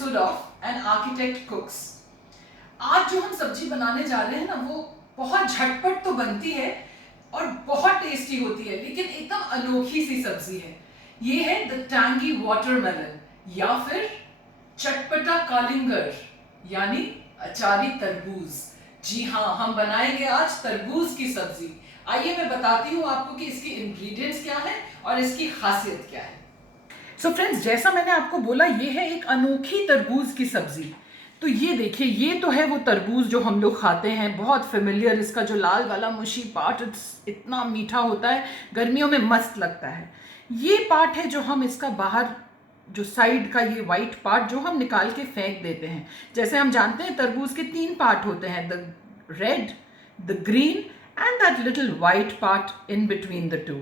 episode of An Architect Cooks। आज जो हम सब्जी बनाने जा रहे हैं ना, वो बहुत झटपट तो बनती है और बहुत टेस्टी होती है, लेकिन एकदम अनोखी सी सब्जी है। ये है द टैंगी वाटरमेलन या फिर चटपटा कालिंगर यानी अचारी तरबूज। जी हाँ, हम बनाएंगे आज तरबूज की सब्जी। आइए मैं बताती हूँ आपको कि इसकी इंग्रेडिएंट्स क्या है और इसकी खासियत क्या है। सो फ्रेंड्स, जैसा मैंने आपको बोला, ये है एक अनोखी तरबूज की सब्जी। तो ये देखिए, ये तो है वो तरबूज जो हम लोग खाते हैं, बहुत फेमिलियर। इसका जो लाल वाला मुशी पार्ट इतना मीठा होता है, गर्मियों में मस्त लगता है। ये पार्ट है जो हम इसका बाहर जो साइड का ये वाइट पार्ट जो हम निकाल के फेंक देते हैं। जैसे हम जानते हैं तरबूज के 3 पार्ट होते हैं, the red, the green and that little white part in between the two.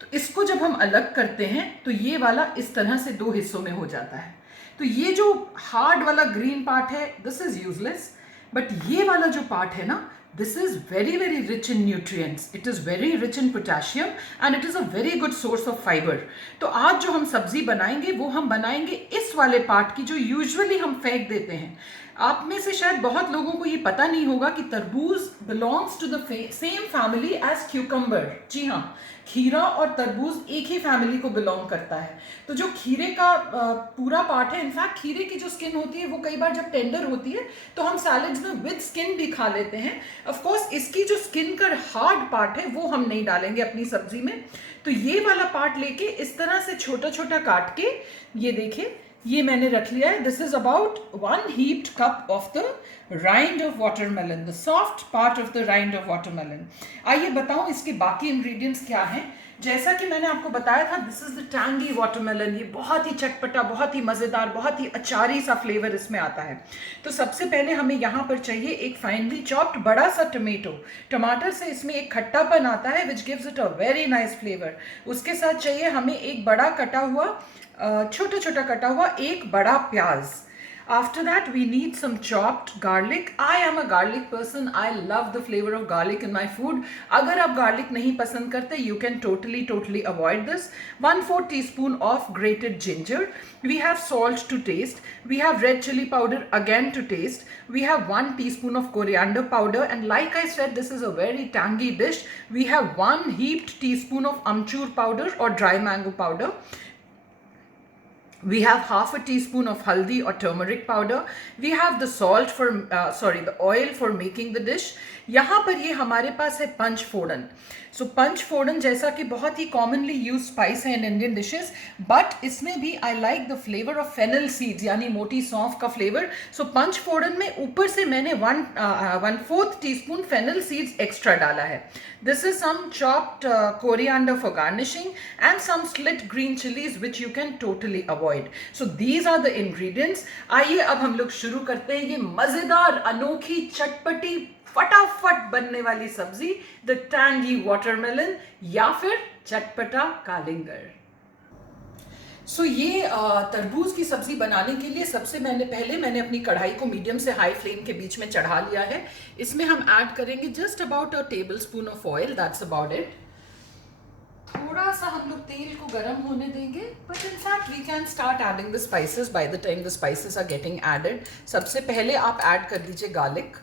तो इसको जब हम अलग करते हैं तो ये वाला इस तरह से 2 हिस्सों में हो जाता है। तो ये जो हार्ड वाला ग्रीन पार्ट है, दिस इज यूजलेस, बट ये वाला जो पार्ट है ना, this is very very rich in nutrients. It is very rich in potassium and it is a very good source of fiber. तो आज जो हम सब्जी बनाएंगे वो हम बनाएंगे इस वाले पार्ट की, जो यूजुअली हम फेंक देते हैं। आप में से शायद बहुत लोगों को ये पता नहीं होगा कि तरबूज belongs to the same family as cucumber. जी हाँ, खीरा और तरबूज एक ही फैमिली को बिलोंग करता है। तो जो खीरे का पूरा पार्ट है, इनफैक्ट खीरे की जो स्किन होती है वो कई बार जब टेंडर होती है तो हम सैलेड्स में विद स्किन भी खा लेते हैं। ऑफ कोर्स इसकी जो स्किन का हार्ड पार्ट है वो हम नहीं डालेंगे अपनी सब्जी में। तो ये वाला पार्ट लेके इस तरह से छोटा छोटा काट के, ये देखिए, ये मैंने रख लिया है। This is about 1 heaped cup of the rind of watermelon, the soft part of the rind of watermelon। आइए बताऊं इसके बाकी इंग्रेडिएंट्स क्या हैं। जैसा कि मैंने आपको बताया था, this is the tangy watermelon. ये बहुत ही चटपटा, बहुत ही मज़ेदार, बहुत ही अचारी सा फ्लेवर इसमें आता है। तो सबसे पहले हमें यहाँ पर चाहिए एक फाइनली चॉप्ड बड़ा सा टमेटो। टमाटर से इसमें एक खट्टापन आता है which gives it a very nice flavour. उसके साथ चाहिए हमें एक बड़ा कटा हुआ, छोटा छोटा कटा हुआ एक बड़ा प्याज। After that, we need some chopped garlic. I am a garlic person. I love the flavor of garlic in my food. अगर आप garlic नहीं पसंद करते, you can totally avoid this. 1/4 teaspoon of grated ginger. We have salt to taste. We have red chili powder again to taste. We have 1 teaspoon of coriander powder. And like I said, this is a very tangy dish. We have 1 heaped teaspoon of amchur powder or dry mango powder. We have 1/2 teaspoon of haldi or turmeric powder. We have the salt for the oil for making the dish. यहाँ पर ये हमारे पास है पंच फोड़न। सो पंच फोड़न जैसा कि बहुत ही commonly use spice है in Indian dishes, but इसमें भी I like the flavour of fennel seeds यानी मोटी सौंफ का फ्लेवर। सो पंच फोड़न में ऊपर से मैंने 1/4 टीस्पून फेनल सीड्स एक्स्ट्रा डाला है। This is some chopped coriander for garnishing and some slit green chillies which you can totally avoid. So these are the ingredients. आइए अब हम लोग शुरू करते हैं ये मजेदार, अनोखी, चटपटी, फटाफट बनने वाली सब्जी, द टैंगी वाटरमेलन या फिर चटपटा कालिंगर। सो ये तरबूज की सब्जी बनाने के लिए सबसे पहले मैंने अपनी कढ़ाई को मीडियम से हाई फ्लेम के बीच में चढ़ा लिया है। इसमें हम ऐड करेंगे just about a tablespoon of oil, that's about it. थोड़ा सा हम लोग तेल को गर्म होने देंगे, but in fact we can start adding the spices by the time the spices are getting added. सबसे पहले आप ऐड कर दीजिए गार्लिक।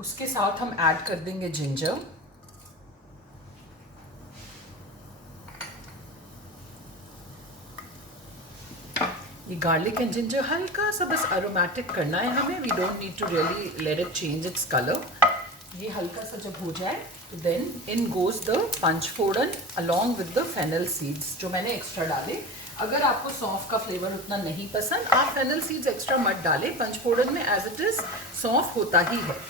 उसके साथ हम ऐड कर देंगे जिंजर। ये गार्लिक एंड जिंजर हल्का सा बस अरोमेटिक करना है हमें। We don't need to really let it change its colour. ये हल्का सा जब हो जाए तो then in goes the panch phoron along with the fennel seeds जो मैंने एक्स्ट्रा डाले। अगर आपको सौंफ का फ्लेवर उतना नहीं पसंद, आप फेनल सीड्स एक्स्ट्रा मत डालें। पंच फोड़न में एज इट इज सौंफ होता ही है।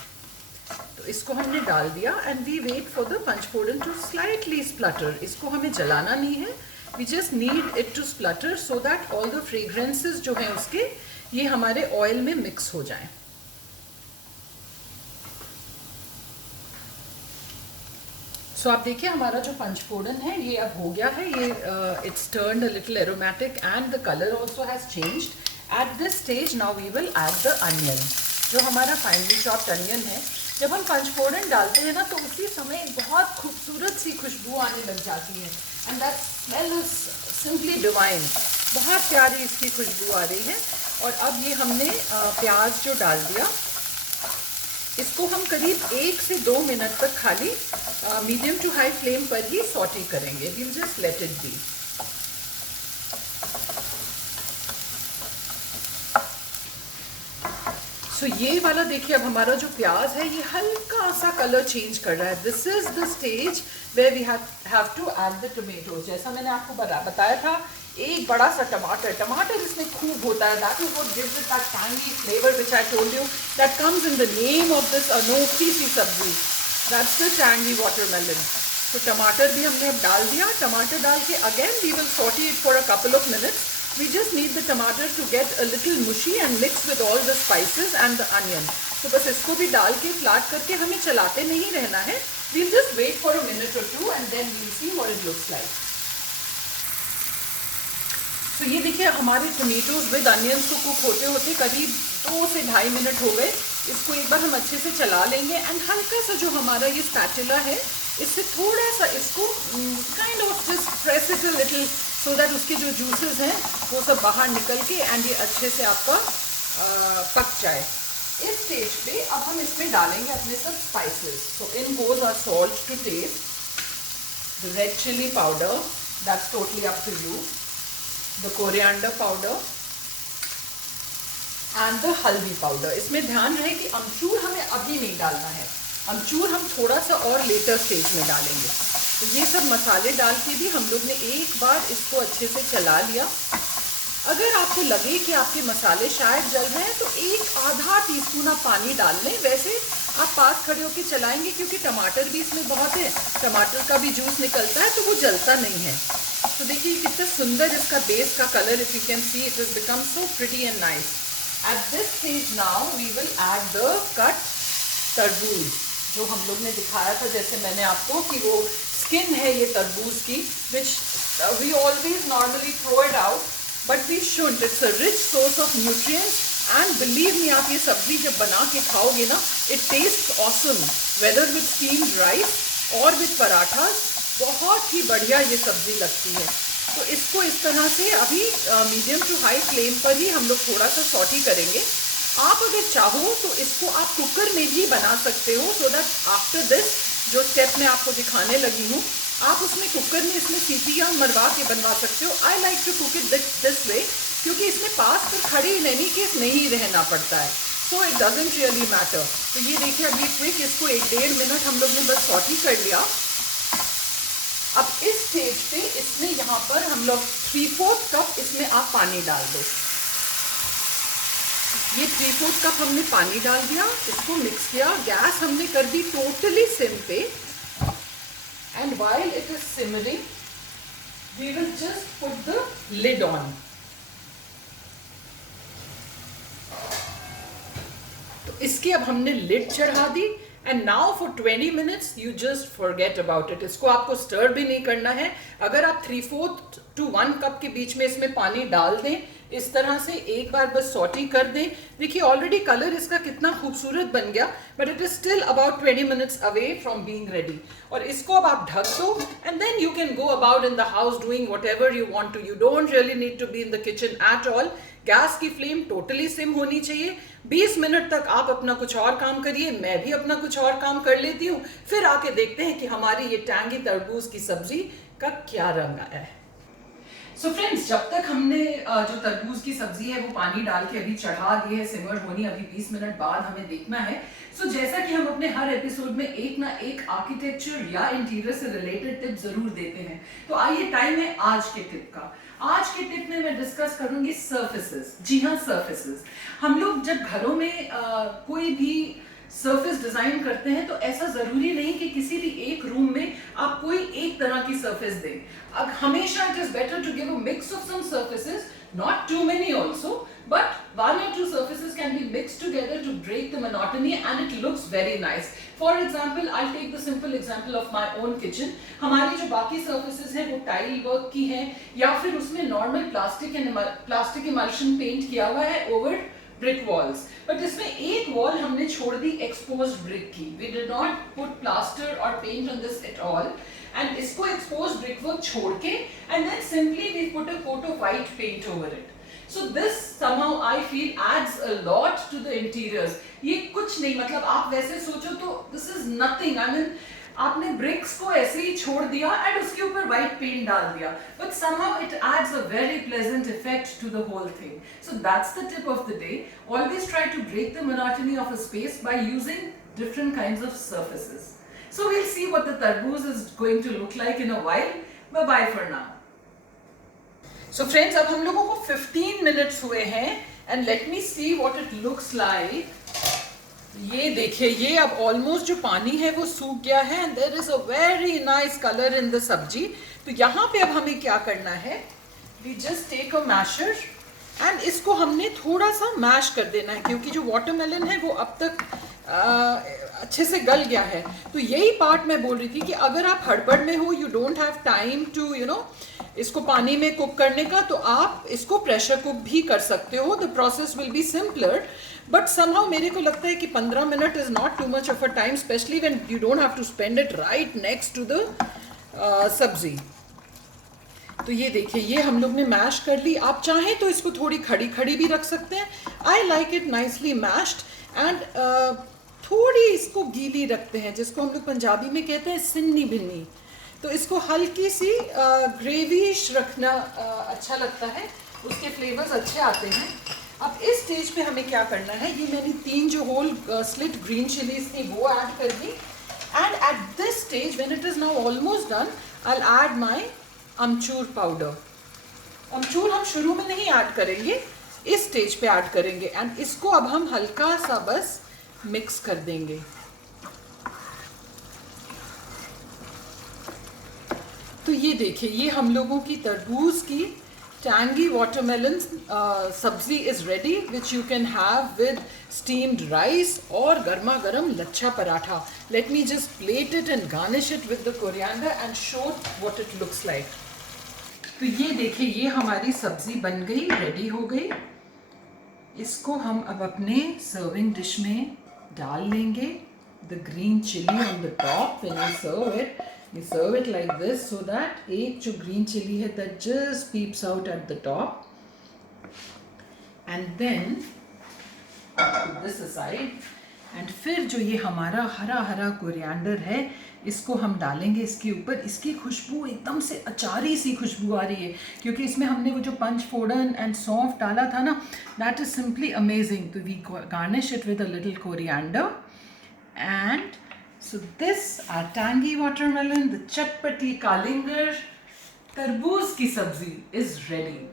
तो इसको हमने डाल दिया and we wait for the panch phoron to slightly splutter. इसको हमें जलाना नहीं है, we just need it to splutter so that all the fragrances जो हैं उसके, ये हमारे ऑयल में मिक्स हो जाएं। सो आप देखिए हमारा जो पंच फोड़न है ये अब हो गया है। ये it's turned a little aromatic and the colour also has changed. At this stage now we will add the onion, जो हमारा फाइनली चॉप्ड अनियन है। जब हम पंचफोड़न डालते हैं ना तो उसी समय एक बहुत खूबसूरत सी खुशबू आने लग जाती है। And that smell is simply divine. बहुत प्यारी इसकी खुशबू आ रही है। और अब ये हमने प्याज जो डाल दिया, इसको हम करीब 1 से 2 मिनट तक खाली मीडियम टू हाई फ्लेम पर ही सॉटे करेंगे। We will just let it be. So ये वाला देखिए, अब हमारा जो प्याज है ये हल्का सा कलर चेंज कर रहा है। This is the stage where we have to add the tomatoes. जैसा मैंने आपको बताया था, एक बड़ा सा टमाटर इसमें खूब होता है। That is what gives it that tangy flavour which I told you that comes in the name of this अनोखी सी सब्जी। That's the tangy watermelon. तो टमाटर भी हमने अब डाल दिया। टमाटर डाल के again we will saute it for a couple of minutes. We just need the tomato to get a little mushy and mix with all the spices and the onion. तो बस इसको भी डाल के फ्लैट करके हमें चलाते नहीं रहना है। We'll just wait for a minute or two and then we'll see what it looks like. तो ये देखिए, हमारे टोमेटोज विद अनियंस को कुक होते होते करीब 2 से 2.5 मिनट हो गए। इसको एक बार हम अच्छे से चला लेंगे एंड हल्का सा जो हमारा ये स्पैचुला है, इससे थोड़ा सा इसको kind of just press it a little so that उसके जो जूसेस हैं वो सब बाहर निकल के एंड ये अच्छे से आपका पक जाए। इस स्टेज पे अब हम इसमें डालेंगे अपने सब spices. So in goes our salt to taste, the red chilli powder, that's totally up to you, the coriander powder and the haldi powder. इसमें ध्यान रहे कि अमचूर हमें अभी नहीं डालना है, अमचूर हम थोड़ा सा और लेटर स्टेज में डालेंगे। तो ये सब मसाले डाल के भी हम लोग ने एक बार इसको अच्छे से चला लिया। अगर आपको लगे कि आपके मसाले शायद जल रहे हैं तो 1/2 टीस्पून आप पानी डाल लें। वैसे आप पास खड़े होकर चलाएंगे क्योंकि टमाटर भी इसमें बहुत है, टमाटर का भी जूस निकलता है तो वो जलता नहीं है। तो देखिए कितना सुंदर इसका बेस का colour, if you can see it has become so pretty and nice. At this stage now we will add the cut tarbooz जो हम लोग ने दिखाया था, जैसे मैंने आपको, कि वो स्किन है ये तरबूज की, which we always normally throw it out but we should. It's a rich source of nutrients and believe me, आप ये सब्जी जब बना के खाओगे ना, it taste awesome, whether with steamed rice और विद पराठास। बहुत ही बढ़िया ये सब्जी लगती है। तो इसको इस तरह से अभी मीडियम टू हाई फ्लेम पर ही हम लोग थोड़ा सा सॉटी करेंगे। आप अगर चाहो तो इसको आप कुकर में भी बना सकते हो, सो दैट आफ्टर दिस जो स्टेप मैं आपको दिखाने लगी हूँ, आप उसमें कुकर में इसमें सीटियाँ मरवा के बनवा सकते हो। I like to cook it this way क्योंकि इसमें पास पर खड़े इन एनी केस नहीं रहना पड़ता है, so it doesn't really matter. तो ये देखिए अभी क्विक इसको 1-1.5 मिनट हम लोग ने बस सॉटी कर लिया। अब इस स्टेज पे इसमें यहाँ पर हम लोग 3/4 कप इसमें आप पानी डाल दो। ये 3/4 कप हमने पानी डाल दिया, इसको मिक्स किया, गैस हमने कर दी टोटली सिम पे and while it is simmering we will just put the lid on. तो इसकी अब हमने लिड चढ़ा दी and now for 20 minutes you just forget about it. इसको आपको स्टर भी नहीं करना है। अगर आप 3/4 to 1 कप के बीच में इसमें पानी डाल दें, इस तरह से एक बार बस सॉटी कर दें। देखिए ऑलरेडी कलर इसका कितना खूबसूरत बन गया, but it is still about 20 minutes away from being ready. और इसको अब आप ढक दो and then you can go about in the house doing whatever you want to. You don't really need to be in the kitchen at all. Gas की flame totally sim होनी चाहिए। 20 minute तक आप अपना कुछ और काम करिए, मैं भी अपना कुछ और काम कर लेती हूँ, फिर आके देखते हैं कि हमारी ये टैंगी तरबूज की सब्जी का क्या रंग आया है। सो फ्रेंड्स, जब तक हमने जो तरबूज की सब्जी है वो पानी डाल के अभी चढ़ा दी है, सिमर होनी अभी 20 मिनट बाद हमें देखना है। सो जैसा कि हम अपने हर एपिसोड में एक ना एक आर्किटेक्चर या इंटीरियर से रिलेटेड टिप जरूर देते हैं, तो आइए टाइम है आज के टिप का। आज के टिप में मैं डिस्कस करूंगी सर्फेसेस। जी हाँ, सर्फेसेस। हम लोग जब घरों में कोई भी सरफेस डिजाइन करते हैं तो ऐसा जरूरी नहीं कि किसी भी एक रूम में आप कोई एक तरह की सरफेस दें। अब हमेशा it is better to give a mix of some surfaces, not too many also, but 1 or 2 surfaces can be mixed together to break the monotony and it looks very nice. For example, I'll take the simple example of my own kitchen. हमारी जो बाकी surfaces हैं वो tile work की हैं या फिर उसमें नॉर्मल प्लास्टिक इमल्शन पेंट किया हुआ है ओवर brick walls, but इसमें एक wall हमने छोड़ दी exposed brick की. We did not put plaster or paint on this at all. And इसको एक्सपोज ब्रिकवर्क छोड़ के and then simply we put a coat of white paint over it. So this somehow I feel adds a lot to the interiors. ये कुछ नहीं, मतलब आप वैसे सोचो तो this is nothing. I mean आपने bricks को ऐसे ही छोड़ दिया and उसके ऊपर white paint डाल दिया, but somehow it adds a very pleasant effect to the whole thing. So that's the tip of the day. Always try to break the monotony of a space by using different kinds of surfaces. So we'll see what the tarboos is going to look like in a while. Bye bye for now. So friends, अब हम लोगों को 15 minutes हुए हैं and let me see what it looks like. ये देखिए, ये अब ऑलमोस्ट जो पानी है वो सूख गया है and there is a very nice color in the सब्जी. तो यहाँ पे अब हमें क्या करना है, we just take a masher and इसको हमने थोड़ा सा मैश कर देना है क्योंकि जो वाटरमेलन है वो अब तक अच्छे से गल गया है. तो यही पार्ट मैं बोल रही थी कि अगर आप हड़बड़ में हो, you don't have time to इसको पानी में कुक करने का, तो आप इसको प्रेशर कुक भी कर सकते हो. The process will be simpler, but somehow मेरे को लगता है कि 15 minute is not too much of a time, specially when you don't have to spend it right next to the sabzi. तो ये देखिए, ये हम लोग ने मैश कर ली. आप चाहें तो इसको थोड़ी खड़ी खड़ी भी रख सकते हैं. I like it nicely mashed and थोड़ी इसको गीली रखते हैं, जिसको हम लोग पंजाबी में कहते हैं सिन्नी भिन्नी. तो इसको हल्की सी ग्रेविश रखना अच्छा लगता है, उसके फ्लेवर्स अच्छे आते हैं. अब इस स्टेज पे हमें क्या करना है, ये मैंने 3 जो होल स्लिट ग्रीन चिलीज थी वो ऐड कर दी. And at this stage when it is now almost done, I will add my amchur powder. अमचूर हम शुरू में नहीं ऐड करेंगे, इस स्टेज पे ऐड करेंगे. एंड इसको अब हम हल्का सा बस मिक्स कर देंगे. तो ये देखिए, ये हम लोगों की तरबूज की tangy watermelon sabzi is ready, which you can have with steamed rice और गर्मा गर्म lachha paratha. Let me just plate it and garnish it with the coriander and show what it looks like. तो ये देखिए, ये हमारी सब्जी बन गई, रेडी हो गई. इसको हम अब अपने सर्विंग डिश में डाल लेंगे. The green chilli on the top. When you serve it, you serve it like this so that एक जो green chili है that just peeps out at the top, and then put this aside. and फिर जो ये हमारा हरा हरा coriander है, इसको हम डालेंगे इसके ऊपर. इसकी खुशबू एकदम से अचारी सी खुशबू आ रही है क्योंकि इसमें हमने वो जो पंचफोड़न एंड सौंफ डाला था ना, that is simply amazing. तो we garnish it with a little coriander. And so this, our tangy watermelon, the chatpati kalingar, tarboos ki sabzi is ready.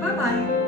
Bye bye.